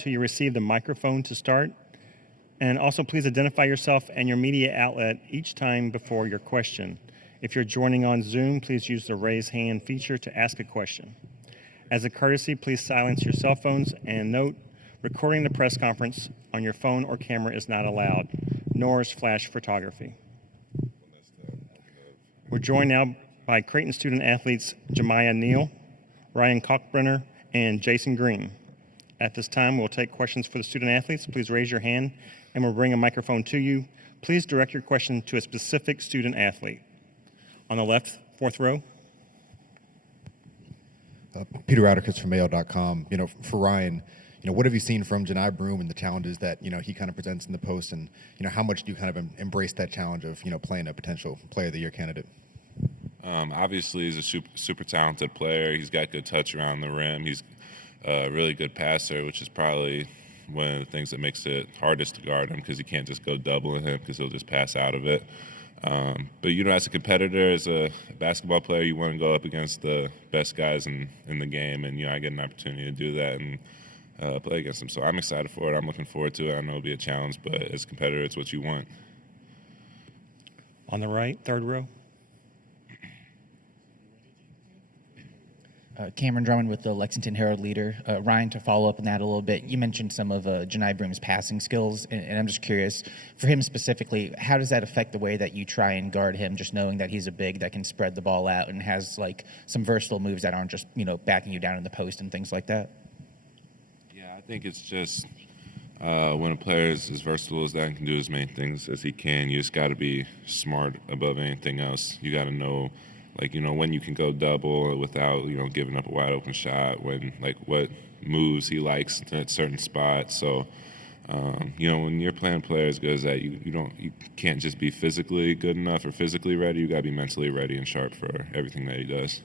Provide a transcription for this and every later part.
till you receive the microphone to start. And also, please identify yourself and your media outlet each time before your question. If you're joining on Zoom, please use the raise hand feature to ask a question. As a courtesy, please silence your cell phones, and note, recording the press conference on your phone or camera is not allowed, nor is flash photography. We're joined now by Creighton student athletes Jamiya Neal, Ryan Kalkbrenner, and Jasen Green. At this time, we'll take questions for the student athletes. Please raise your hand, and we'll bring a microphone to you. Please direct your question to a specific student athlete. On the left, fourth row. Peter Atticus from Mayo.com. For Ryan, what have you seen from Janai Broome and the challenges that, he kind of presents in the post, and, how much do you kind of embrace that challenge of, playing a potential Player of the Year candidate? Obviously, he's a super talented player. He's got good touch around the rim. He's a really good passer, which is probably one of the things that makes it hardest to guard him, because you can't just go doubling him because he'll just pass out of it. But, as a competitor, as a basketball player, you want to go up against the best guys in the game, and, I get an opportunity to do that and play against them. So I'm excited for it. I'm looking forward to it. I know it'll be a challenge, but as a competitor, it's what you want. On the right, third row. Cameron Drummond with the Lexington Herald Leader. Ryan, to follow up on that a little bit, you mentioned some of Janai Broome's passing skills, and I'm just curious, for him specifically, how does that affect the way that you try and guard him, just knowing that he's a big that can spread the ball out and has some versatile moves that aren't just backing you down in the post and things like that? Yeah, I think it's just when a player is as versatile as that and can do as many things as he can, you just got to be smart above anything else. You got to know when you can go double without, giving up a wide open shot, when, what moves he likes at certain spots. So, when you're playing a player as good as that, you can't just be physically good enough or physically ready. You got to be mentally ready and sharp for everything that he does.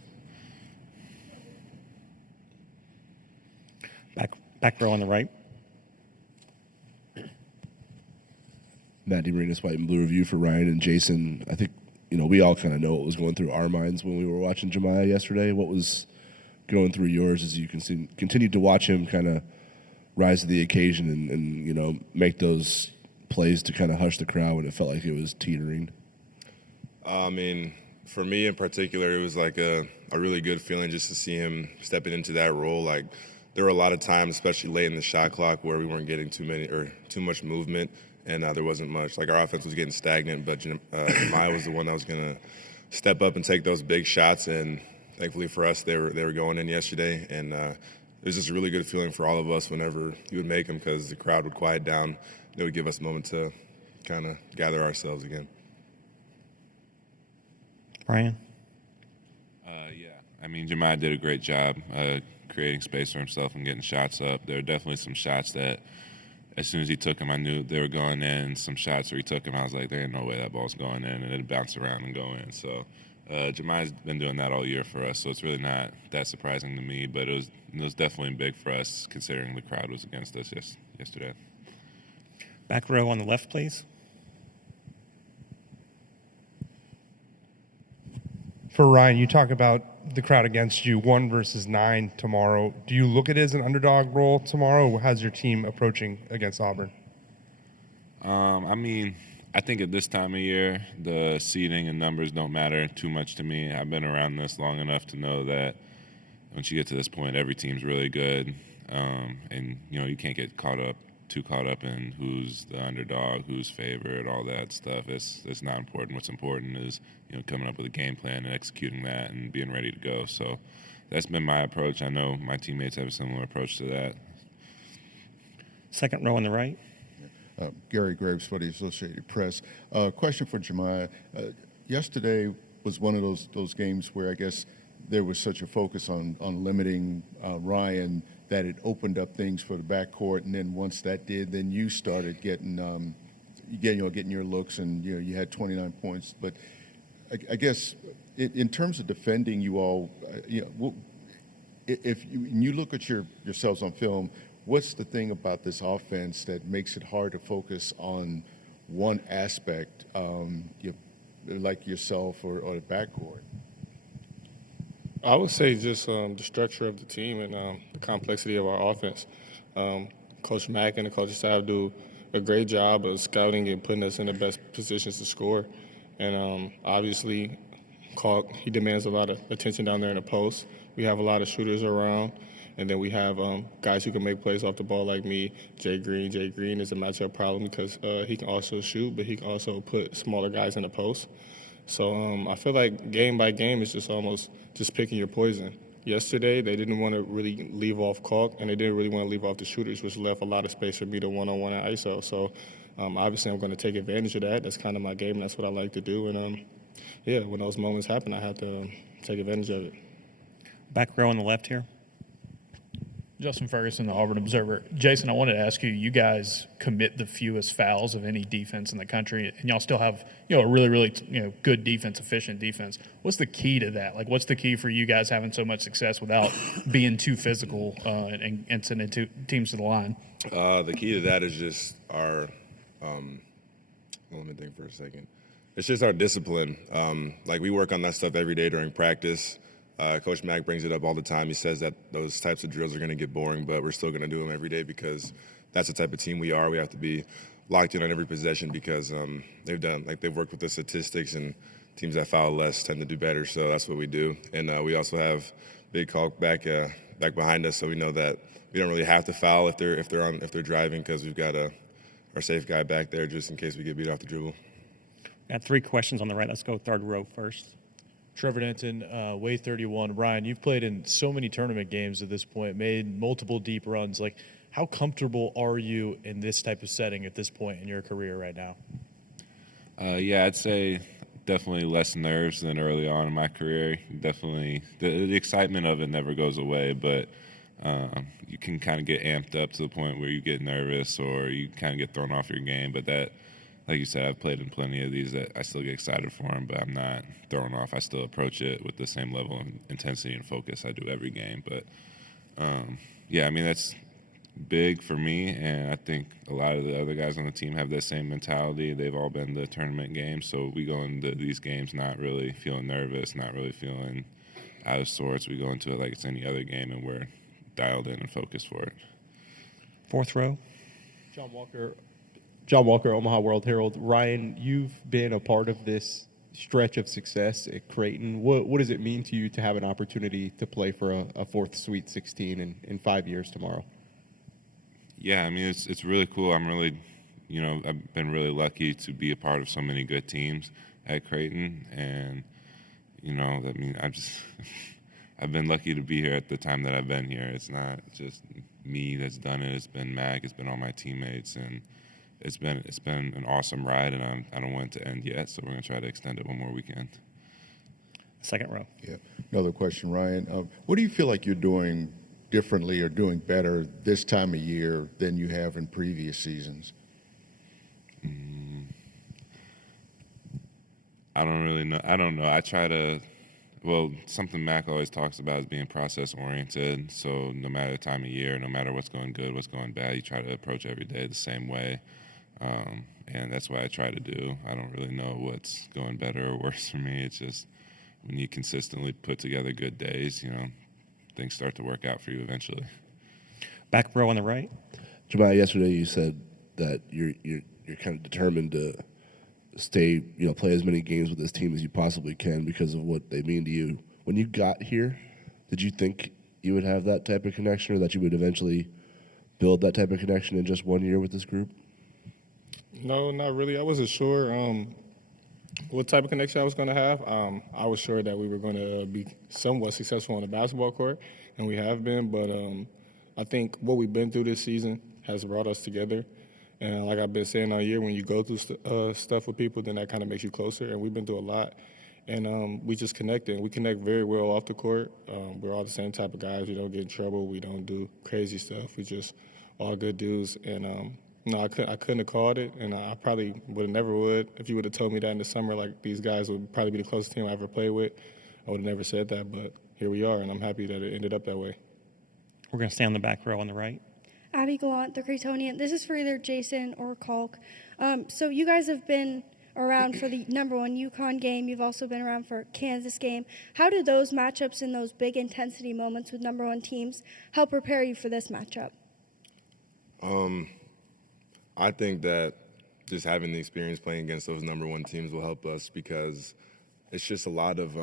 Back row on the right. Matt DeMarinis, White and Blue Review for Ryan and Jasen. I think, we all kind of know what was going through our minds when we were watching Jamiya yesterday. What was going through yours as you continued to watch him kind of rise to the occasion and make those plays to kind of hush the crowd when it felt like it was teetering? For me in particular, it was like a really good feeling just to see him stepping into that role. There were a lot of times, especially late in the shot clock, where we weren't getting too much movement. And there wasn't much. Our offense was getting stagnant, but Jamiya was the one that was going to step up and take those big shots. And thankfully for us, they were going in yesterday. And it was just a really good feeling for all of us whenever he would make them, because the crowd would quiet down. It would give us a moment to kind of gather ourselves again. Brian? Jamiya did a great job creating space for himself and getting shots up. There were definitely some shots that, as soon as he took them, I knew they were going in. Some shots where he took them, I was like, there ain't no way that ball's going in, and it bounced around and go in. So Jamiya's been doing that all year for us, so it's really not that surprising to me, but it was definitely big for us considering the crowd was against us yesterday. Back row on the left, please. For Ryan, you talk about the crowd against you, 1 versus 9 tomorrow. Do you look at it as an underdog role tomorrow, or how's your team approaching against Auburn? I think at this time of year, the seeding and numbers don't matter too much to me. I've been around this long enough to know that once you get to this point, every team's really good, and you can't get too caught up in who's the underdog, who's favored, all that stuff. It's not important. What's important is coming up with a game plan and executing that and being ready to go. So that's been my approach. I know my teammates have a similar approach to that. Second row on the right. Gary Graves for the Associated Press. Question for Jamiya. Yesterday was one of those games where I guess there was such a focus on limiting Ryan that it opened up things for the backcourt, and then once that did, then you started getting your looks, and you had 29 points. But I guess in terms of defending you all, if you look at yourselves on film, what's the thing about this offense that makes it hard to focus on one aspect, like yourself or the backcourt? I would say just the structure of the team and the complexity of our offense. Coach Mack and the coaching staff do a great job of scouting and putting us in the best positions to score. And obviously, Kalk, he demands a lot of attention down there in the post. We have a lot of shooters around. And then we have guys who can make plays off the ball like me, Jay Green. Jay Green is a matchup problem because he can also shoot, but he can also put smaller guys in the post. So I feel like game by game is just almost just picking your poison. Yesterday, they didn't want to really leave off Kalk, and they didn't really want to leave off the shooters, which left a lot of space for me to one-on-one at ISO. So obviously I'm going to take advantage of that. That's kind of my game, and that's what I like to do. And, when those moments happen, I have to take advantage of it. Back row on the left here. Justin Ferguson, the Auburn Observer. Jason, I wanted to ask you, you guys commit the fewest fouls of any defense in the country, and y'all still have, a really, really, good defense, efficient defense. What's the key to that? Like, what's the key for you guys having so much success without being too physical and sending teams to the line? The key to that is just our let me think for a second. It's just our discipline. We work on that stuff every day during practice. Coach Mack brings it up all the time. He says that those types of drills are going to get boring, but we're still going to do them every day because that's the type of team we are. We have to be locked in on every possession because they've worked with the statistics, and teams that foul less tend to do better. So that's what we do. And we also have Big Kalk back behind us, so we know that we don't really have to foul if they're driving because we've got our safe guy back there just in case we get beat off the dribble. Got 3 questions on the right. Let's go third row first. Trevor Denton, Way 31. Ryan, you've played in so many tournament games at this point, made multiple deep runs. Like, how comfortable are you in this type of setting at this point in your career right now? I'd say definitely less nerves than early on in my career. Definitely, the excitement of it never goes away, but you can kind of get amped up to the point where you get nervous or you kind of get thrown off your game, but that – like you said, I've played in plenty of these that I still get excited for them, but I'm not thrown off. I still approach it with the same level of intensity and focus I do every game. But, that's big for me, and I think a lot of the other guys on the team have that same mentality. They've all been to tournament games, so we go into these games not really feeling nervous, not really feeling out of sorts. We go into it like it's any other game, and we're dialed in and focused for it. Fourth row. John Walker, Omaha World Herald. Ryan, you've been a part of this stretch of success at Creighton. What does it mean to you to have an opportunity to play for a fourth Sweet 16 in 5 years tomorrow? Yeah, it's really cool. I'm really, I've been really lucky to be a part of so many good teams at Creighton, and I've been lucky to be here at the time that I've been here. It's not just me that's done it. It's been Mac. It's been all my teammates, and it's been an awesome ride, and I don't want it to end yet, so we're going to try to extend it one more weekend. Second row. Yeah. Another question, Ryan. What do you feel like you're doing differently or doing better this time of year than you have in previous seasons? I don't really know. I don't know. I try to something Mac always talks about is being process-oriented. So no matter the time of year, no matter what's going good, what's going bad, you try to approach every day the same way. And that's what I try to do. I don't really know what's going better or worse for me. It's just when you consistently put together good days, things start to work out for you eventually. Back row on the right. Jamiya, yesterday you said that you're kind of determined to stay, play as many games with this team as you possibly can because of what they mean to you. When you got here, did you think you would have that type of connection, or that you would eventually build that type of connection in just 1 year with this group? No, not really. I wasn't sure what type of connection I was going to have. I was sure that we were going to be somewhat successful on the basketball court, and we have been. But I think what we've been through this season has brought us together. And like I've been saying all year, when you go through stuff with people, then that kind of makes you closer. And we've been through a lot. And we just connect. And we connect very well off the court. We're all the same type of guys. We don't get in trouble. We don't do crazy stuff. We just all good dudes. And no, I couldn't have called it, and I probably never would. If you would have told me that in the summer, like these guys would probably be the closest team I ever played with, I would have never said that. But here we are, and I'm happy that it ended up that way. We're going to stay on the back row on the right. Abby Gallant, the Creightonian. This is for either Jason or Kalk. So you guys have been around for the number 1 UConn game. You've also been around for Kansas game. How do those matchups and those big intensity moments with number 1 teams help prepare you for this matchup? I think that just having the experience playing against those number one teams will help us because it's just a lot of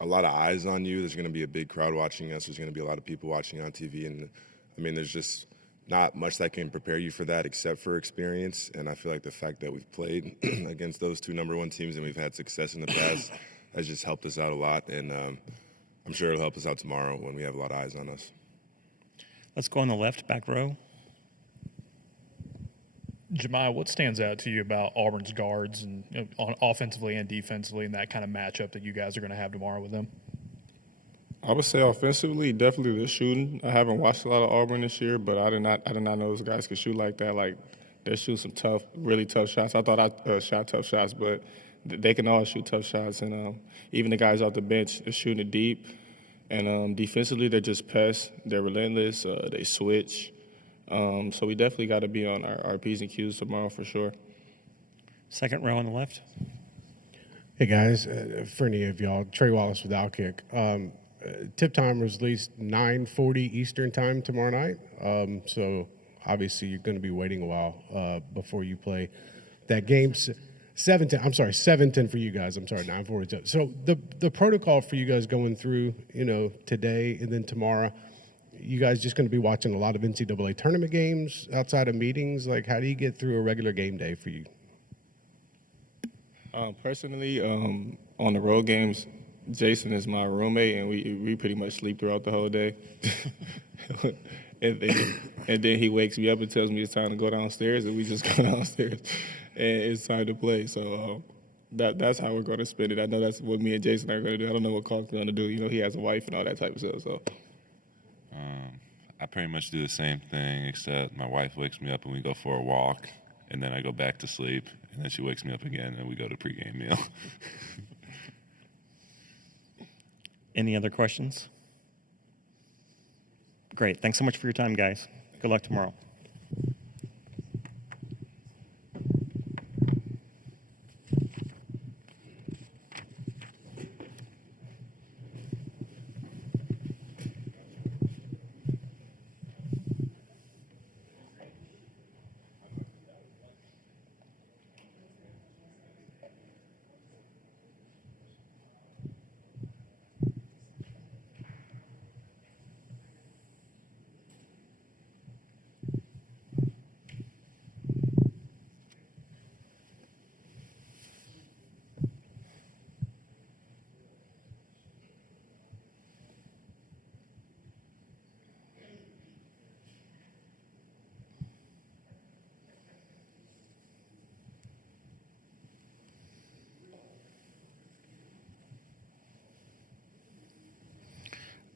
eyes on you. There's going to be a big crowd watching us. There's going to be a lot of people watching on TV, and I mean, there's just not much that can prepare you for that except for experience. And I feel like the fact that we've played against those two number one teams and we've had success in the past has just helped us out a lot. And I'm sure it'll help us out tomorrow when we have a lot of eyes on us. Let's go on the left, back row. Jamiya, what stands out to you about Auburn's guards and offensively and defensively and that kind of matchup that you guys are going to have tomorrow with them? I would say offensively, definitely the shooting. I haven't watched a lot of Auburn this year, but I did not know those guys could shoot like that. Like they shoot some tough, really tough shots. I thought I shot tough shots, but they can all shoot tough shots. And even the guys off the bench are shooting it deep. And defensively, they're just pests. They're relentless. They switch. So we definitely got to be on our P's and Q's tomorrow for sure. Second row on the left. Hey guys, for any of y'all, Trey Wallace with Outkick. Tip time was at least 9:40 Eastern time tomorrow night. So obviously you're going to be waiting a while before you play that game. 7:10. I'm sorry, 7:10 for you guys. I'm sorry, 9:40. So the protocol for you guys going through, today and then tomorrow. You guys just going to be watching a lot of NCAA tournament games outside of meetings. Like, how do you get through a regular game day for you? Personally, on the road games, Jasen is my roommate, and we pretty much sleep throughout the whole day. and then he wakes me up and tells me it's time to go downstairs, and we just go downstairs, and it's time to play. So that's how we're going to spend it. I know that's what me and Jasen are going to do. I don't know what Kalk's going to do. He has a wife and all that type of stuff. So. I pretty much do the same thing, except my wife wakes me up and we go for a walk, and then I go back to sleep, and then she wakes me up again, and we go to pregame meal. Any other questions? Great. Thanks so much for your time, guys. Good luck tomorrow.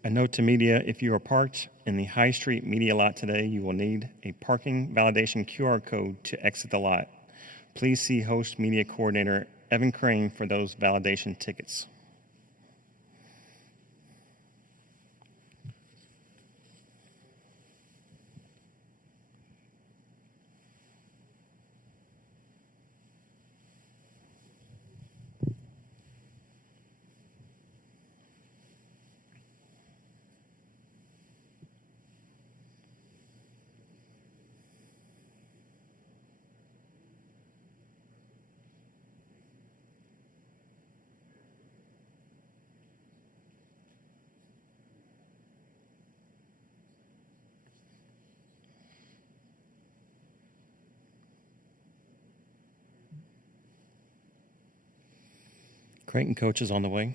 A note to media, if you are parked in the High Street media lot today, you will need a parking validation QR code to exit the lot. Please see host media coordinator Evan Crane for those validation tickets. Creighton coach is on the way.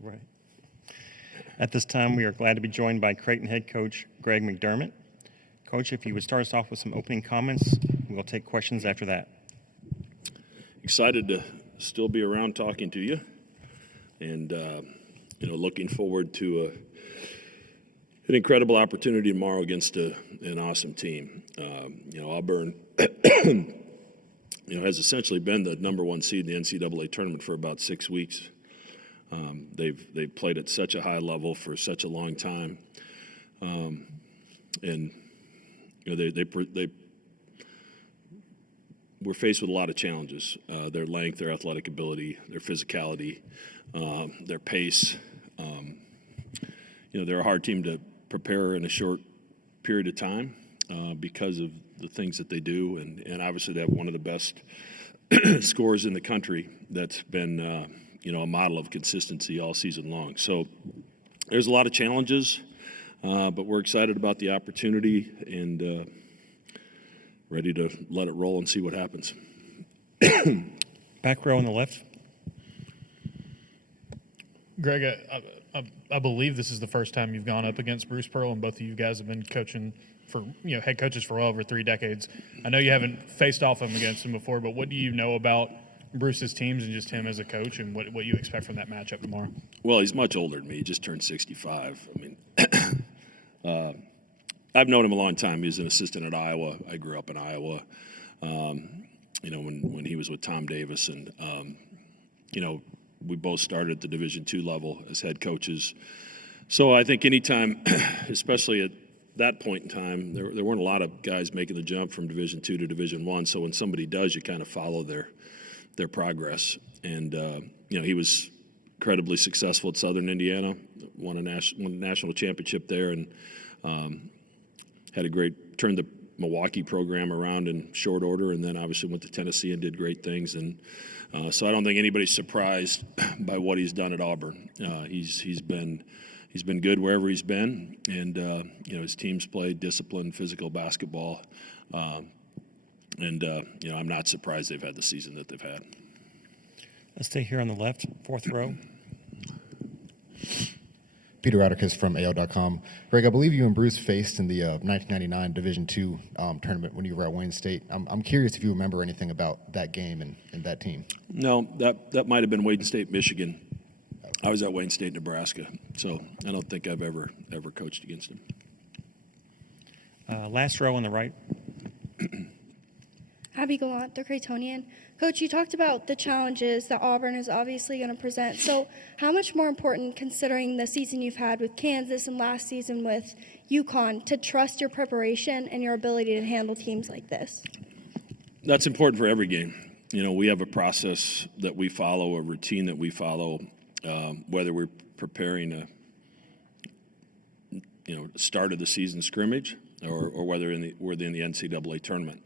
Right. At this time, we are glad to be joined by Creighton head coach Greg McDermott. Coach, if you would start us off with some opening comments, we'll take questions after that. Excited to still be around talking to you, and looking forward to an incredible opportunity tomorrow against an awesome team. Auburn, has essentially been the number one seed in the NCAA tournament for about 6 weeks. They've played at such a high level for such a long time, and they were faced with a lot of challenges. Their length, their athletic ability, their physicality, their pace. They're a hard team to prepare in a short period of time because of the things that they do, and obviously they have one of the best scorers in the country that's been a model of consistency all season long. So there's a lot of challenges, but we're excited about the opportunity and ready to let it roll and see what happens. Back row on the left. Greg, I believe this is the first time you've gone up against Bruce Pearl, and both of you guys have been coaching for, head coaches for well over 3 decades. I know you haven't faced off against him before, but what do you know about Bruce's teams and just him as a coach, and what you expect from that matchup tomorrow? Well, he's much older than me. He just turned 65. I've known him a long time. He was an assistant at Iowa. I grew up in Iowa, when he was with Tom Davis. And, we both started at the Division II level as head coaches. So I think anytime, especially at that point in time, there weren't a lot of guys making the jump from Division II to Division I. So when somebody does, you kind of follow their progress. And, he was incredibly successful at Southern Indiana, won a national championship there, and turned the Milwaukee program around in short order, and then obviously went to Tennessee and did great things. And so I don't think anybody's surprised by what he's done at Auburn. He's been good wherever he's been, and his teams play disciplined, physical basketball. I'm not surprised they've had the season that they've had. Let's stay here on the left, 4th row. Peter Atticus from AL.com. Greg, I believe you and Bruce faced in the 1999 Division II tournament when you were at Wayne State. I'm curious if you remember anything about that game and that team. No, that might have been Wayne State, Michigan. I was at Wayne State, Nebraska, so I don't think I've ever coached against him. Last row on the right. Abby Gallant, the Creightonian. Coach, you talked about the challenges that Auburn is obviously going to present. So how much more important, considering the season you've had with Kansas and last season with UConn, to trust your preparation and your ability to handle teams like this? That's important for every game. We have a process that we follow, a routine that we follow, whether we're preparing start of the season scrimmage or whether we're in the NCAA tournament.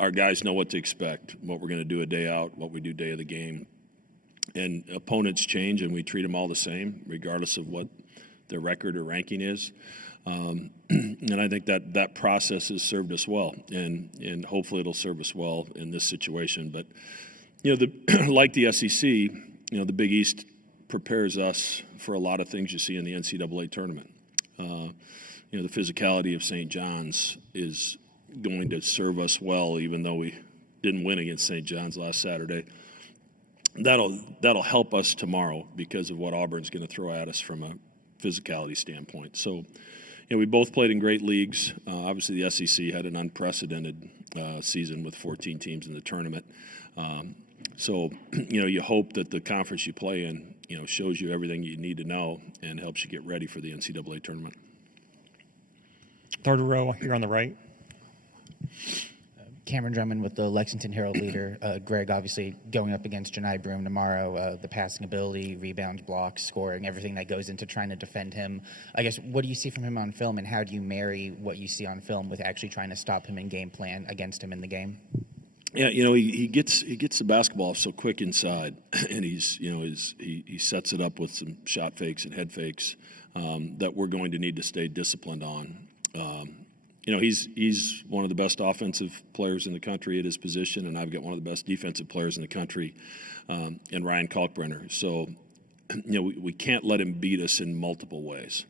Our guys know what to expect, what we're going to do a day out, what we do day of the game. And opponents change, and we treat them all the same, regardless of what their record or ranking is. And I think that process has served us well, and hopefully it'll serve us well in this situation. But, like the SEC, the Big East prepares us for a lot of things you see in the NCAA tournament. The physicality of St. John's is going to serve us well, even though we didn't win against St. John's last Saturday. That'll help us tomorrow because of what Auburn's going to throw at us from a physicality standpoint. So, we both played in great leagues. Obviously, the SEC had an unprecedented season with 14 teams in the tournament. So, you hope that the conference you play in, shows you everything you need to know and helps you get ready for the NCAA tournament. 3rd row here on the right. Cameron Drummond with the Lexington Herald-Leader. Greg, obviously, going up against Janai Broome tomorrow, the passing ability, rebounds, blocks, scoring, everything that goes into trying to defend him. I guess, what do you see from him on film, and how do you marry what you see on film with actually trying to stop him and game plan against him in the game? Yeah, he gets the basketball so quick inside, and he sets it up with some shot fakes and head fakes that we're going to need to stay disciplined on. He's one of the best offensive players in the country at his position, and I've got one of the best defensive players in the country in Ryan Kalkbrenner. So we can't let him beat us in multiple ways.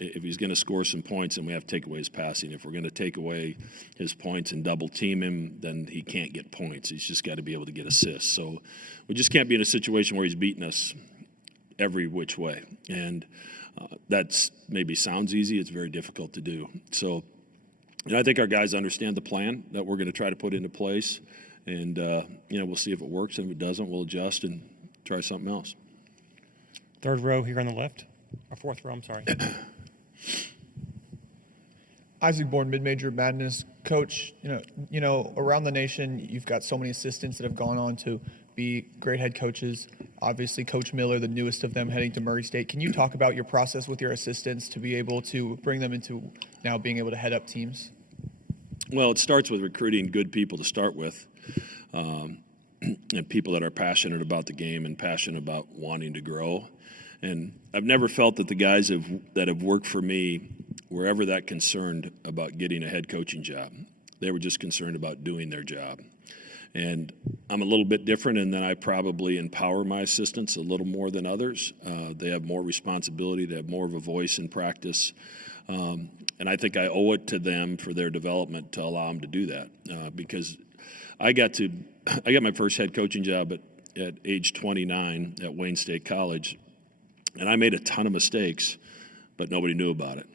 If he's going to score some points, then we have to take away his passing. If we're going to take away his points and double team him, then he can't get points. He's just got to be able to get assists. So we just can't be in a situation where he's beating us every which way. And that's maybe sounds easy. It's very difficult to do. So I think our guys understand the plan that we're going to try to put into place. And, we'll see if it works. And if it doesn't, we'll adjust and try something else. Third row here on the left. Or fourth row, I'm sorry. Isaac Bourne, mid-major madness coach. Around the nation, you've got so many assistants that have gone on to be great head coaches. Obviously, Coach Miller, the newest of them, heading to Murray State. Can you talk about your process with your assistants to be able to bring them into now being able to head up teams? Well, it starts with recruiting good people to start with, and people that are passionate about the game and passionate about wanting to grow. And I've never felt that the guys that have worked for me were ever that concerned about getting a head coaching job. They were just concerned about doing their job. And I'm a little bit different in that I probably empower my assistants a little more than others. They have more responsibility. They have more of a voice in practice. And I think I owe it to them for their development to allow them to do that. Because I got my first head coaching job at age 29 at Wayne State College. And I made a ton of mistakes, but nobody knew about it.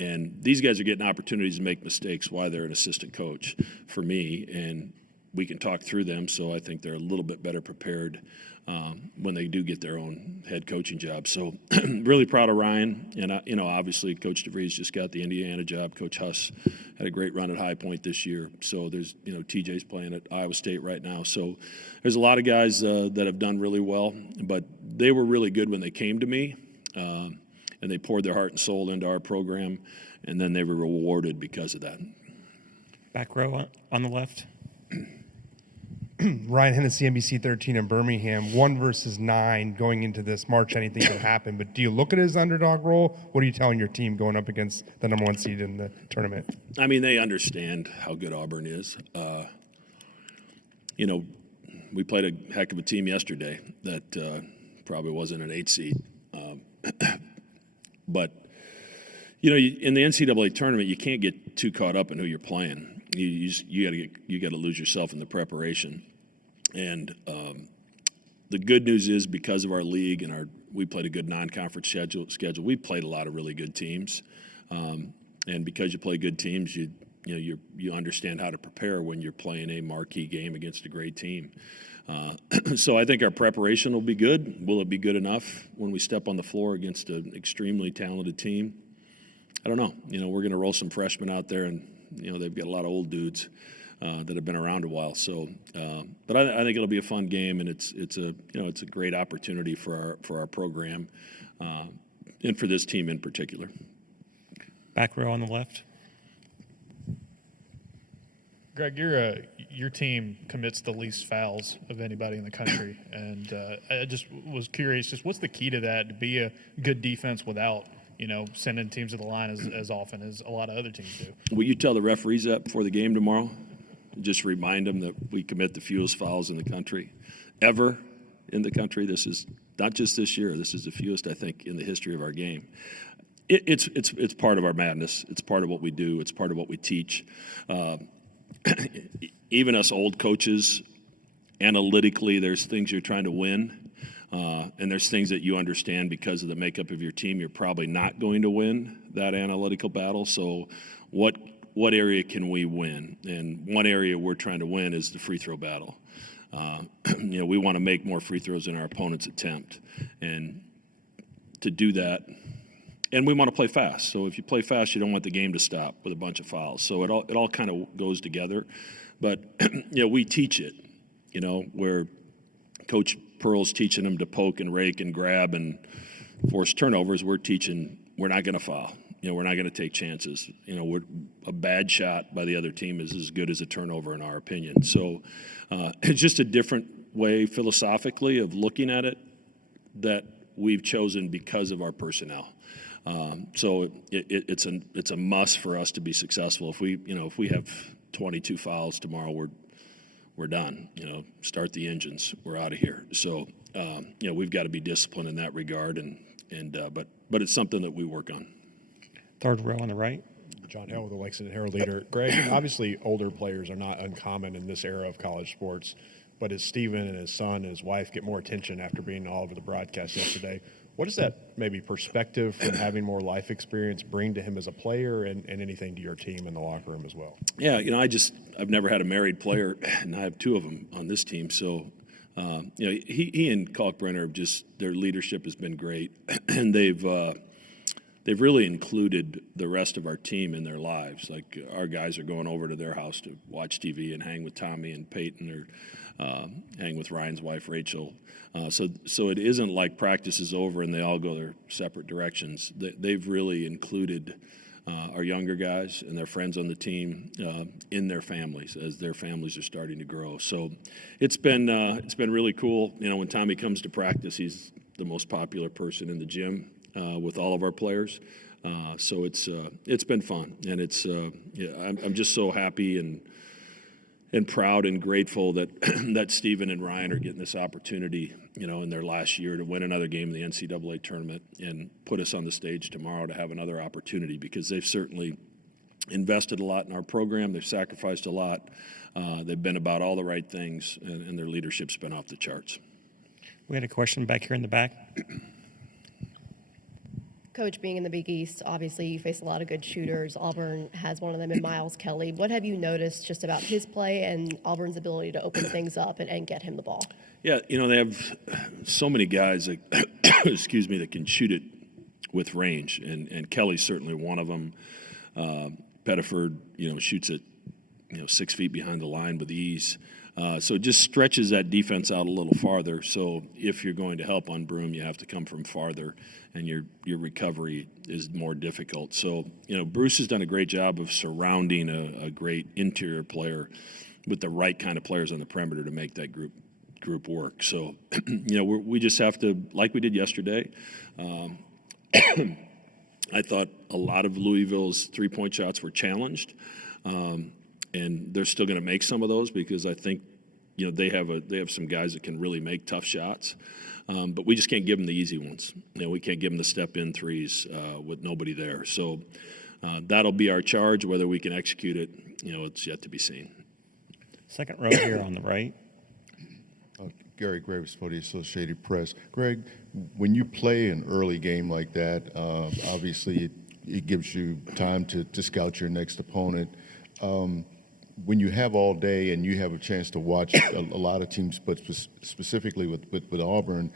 And these guys are getting opportunities to make mistakes while they're an assistant coach for me, and we can talk through them, so I think they're a little bit better prepared when they do get their own head coaching job. So really proud of Ryan, and obviously Coach DeVries just got the Indiana job. Coach Huss had a great run at High Point this year. So there's, TJ's playing at Iowa State right now. So there's a lot of guys that have done really well, but they were really good when they came to me, and they poured their heart and soul into our program, and then they were rewarded because of that. Back row on the left. Ryan Hennessy, NBC 13 in Birmingham, 1 versus 9 going into this March. Anything can happen, but do you look at his underdog role? What are you telling your team going up against the number 1 seed in the tournament? I mean, they understand how good Auburn is. We played a heck of a team yesterday that probably wasn't an 8 seed. But, in the NCAA tournament, you can't get too caught up in who you're playing. You got to lose yourself in the preparation. And the good news is because of our league and we played a good non-conference schedule. We played a lot of really good teams, and because you play good teams, you understand how to prepare when you're playing a marquee game against a great team. So I think our preparation will be good. Will it be good enough when we step on the floor against an extremely talented team? I don't know. We're going to roll some freshmen out there, and they've got a lot of old dudes that have been around a while. So, but I think it'll be a fun game, and it's a great opportunity for our program, and for this team in particular. Back row on the left. Greg, your team commits the least fouls of anybody in the country, and I just was curious, just what's the key to that, to be a good defense without sending teams to the line as often as a lot of other teams do? Will you tell the referees that before the game tomorrow? Just remind them that we commit the fewest fouls in the country, ever in the country. This is not just this year. This is the fewest, I think, in the history of our game. It's part of our madness. It's part of what we do. It's part of what we teach. Even us old coaches, analytically, there's things you're trying to win, and there's things that you understand because of the makeup of your team. You're probably not going to win that analytical battle. So what area can we win? And one area we're trying to win is the free throw battle. We want to make more free throws than our opponents attempt. And to do that, and we want to play fast. So if you play fast, you don't want the game to stop with a bunch of fouls. So it all kind of goes together. But, we teach it, where Coach Pearl's teaching them to poke and rake and grab and force turnovers. We're teaching we're not going to foul. We're not going to take chances. A bad shot by the other team is as good as a turnover in our opinion. So it's just a different way philosophically of looking at it that we've chosen because of our personnel. So it's a must for us to be successful. If we have 22 fouls tomorrow, we're done. Start the engines. We're out of here. So we've got to be disciplined in that regard, but it's something that we work on. Third row on the right. John Hill with the Lexington Herald Leader. Greg, obviously older players are not uncommon in this era of college sports, but as Steven and his son and his wife get more attention after being all over the broadcast yesterday, what does that maybe perspective from having more life experience bring to him as a player and anything to your team in the locker room as well? Yeah, I've never had a married player, and I have two of them on this team. So, he and Kalkbrenner have their leadership has been great, and they've really included the rest of our team in their lives. Like our guys are going over to their house to watch TV and hang with Tommy and Peyton, or hang with Ryan's wife Rachel. So it isn't like practice is over and they all go their separate directions. They've really included our younger guys and their friends on the team in their families as their families are starting to grow. So it's been really cool. When Tommy comes to practice, he's the most popular person in the gym with all of our players. So it's been fun, and I'm just so happy and proud and grateful that that Steven and Ryan are getting this opportunity, in their last year to win another game in the NCAA tournament and put us on the stage tomorrow to have another opportunity, because they've certainly invested a lot in our program. They've sacrificed a lot. They've been about all the right things, and their leadership's been off the charts. We had a question back here in the back. Coach, being in the Big East, obviously you face a lot of good shooters. Auburn has one of them in Miles Kelly. What have you noticed just about his play and Auburn's ability to open things up and get him the ball? Yeah, they have so many guys that, that can shoot it with range, and Kelly's certainly one of them. Pettiford, shoots it, 6 feet behind the line with ease. So it just stretches that defense out a little farther. So if you're going to help on Broome, you have to come from farther, and your recovery is more difficult. So, Bruce has done a great job of surrounding a great interior player with the right kind of players on the perimeter to make that group work. So, we just have to, like we did yesterday. I thought a lot of Louisville's three-point shots were challenged. And they're still going to make some of those, because I think, they have some guys that can really make tough shots. But we just can't give them the easy ones. We can't give them the step-in threes with nobody there. So that'll be our charge. Whether we can execute it, it's yet to be seen. Second row here on the right. Gary Graves for the Associated Press. Greg, when you play an early game like that, obviously it gives you time to scout your next opponent. When you have all day and you have a chance to watch a lot of teams, but specifically with Auburn,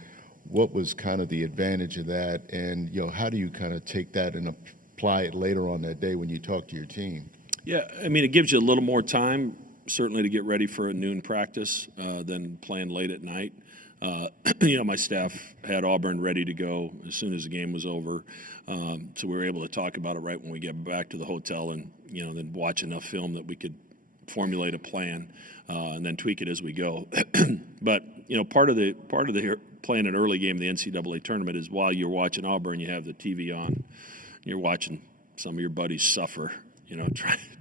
what was kind of the advantage of that? And, how do you kind of take that and apply it later on that day when you talk to your team? Yeah, it gives you a little more time, certainly, to get ready for a noon practice than playing late at night. My staff had Auburn ready to go as soon as the game was over. So we were able to talk about it right when we get back to the hotel, and, then watch enough film that we could formulate a plan and then tweak it as we go. But, part of the playing an early game in the NCAA tournament is while you're watching Auburn, you have the TV on. You're watching some of your buddies suffer,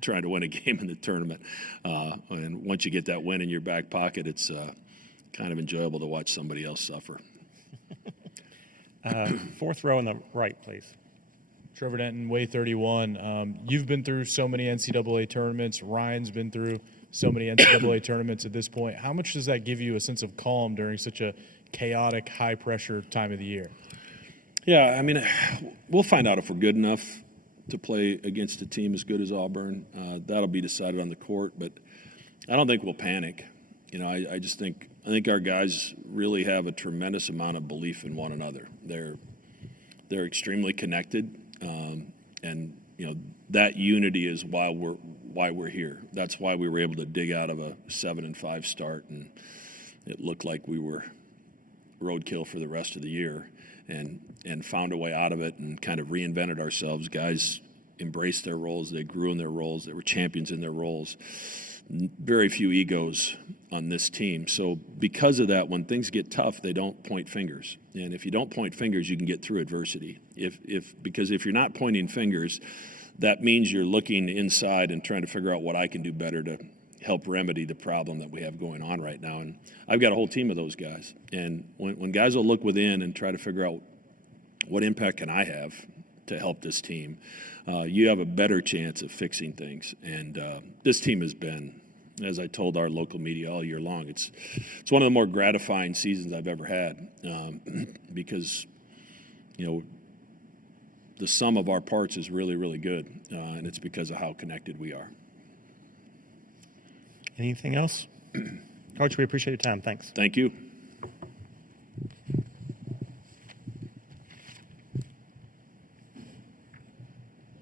trying to win a game in the tournament. And once you get that win in your back pocket, it's kind of enjoyable to watch somebody else suffer. Fourth row on the right, please. Trevor Denton, Way 31. You've been through so many NCAA tournaments. Ryan's been through so many NCAA tournaments at this point. How much does that give you a sense of calm during such a chaotic, high-pressure time of the year? Yeah, we'll find out if we're good enough to play against a team as good as Auburn. That'll be decided on the court, but I don't think we'll panic. I just think our guys really have a tremendous amount of belief in one another. They're extremely connected, and that unity is why we're here. That's why we were able to dig out of a 7-5 start, and it looked like we were roadkill for the rest of the year, and found a way out of it and kind of reinvented ourselves. Guys embraced their roles. They grew in their roles. They were champions in their roles. Very few egos on this team. So because of that, when things get tough, they don't point fingers. And if you don't point fingers, you can get through adversity. Because if you're not pointing fingers, that means you're looking inside and trying to figure out what I can do better to help remedy the problem that we have going on right now. And I've got a whole team of those guys. And when guys will look within and try to figure out what impact can I have to help this team, you have a better chance of fixing things. And this team has been, as I told our local media all year long, it's one of the more gratifying seasons I've ever had because, the sum of our parts is really, really good, and it's because of how connected we are. Anything else? Coach, we appreciate your time. Thanks. Thank you.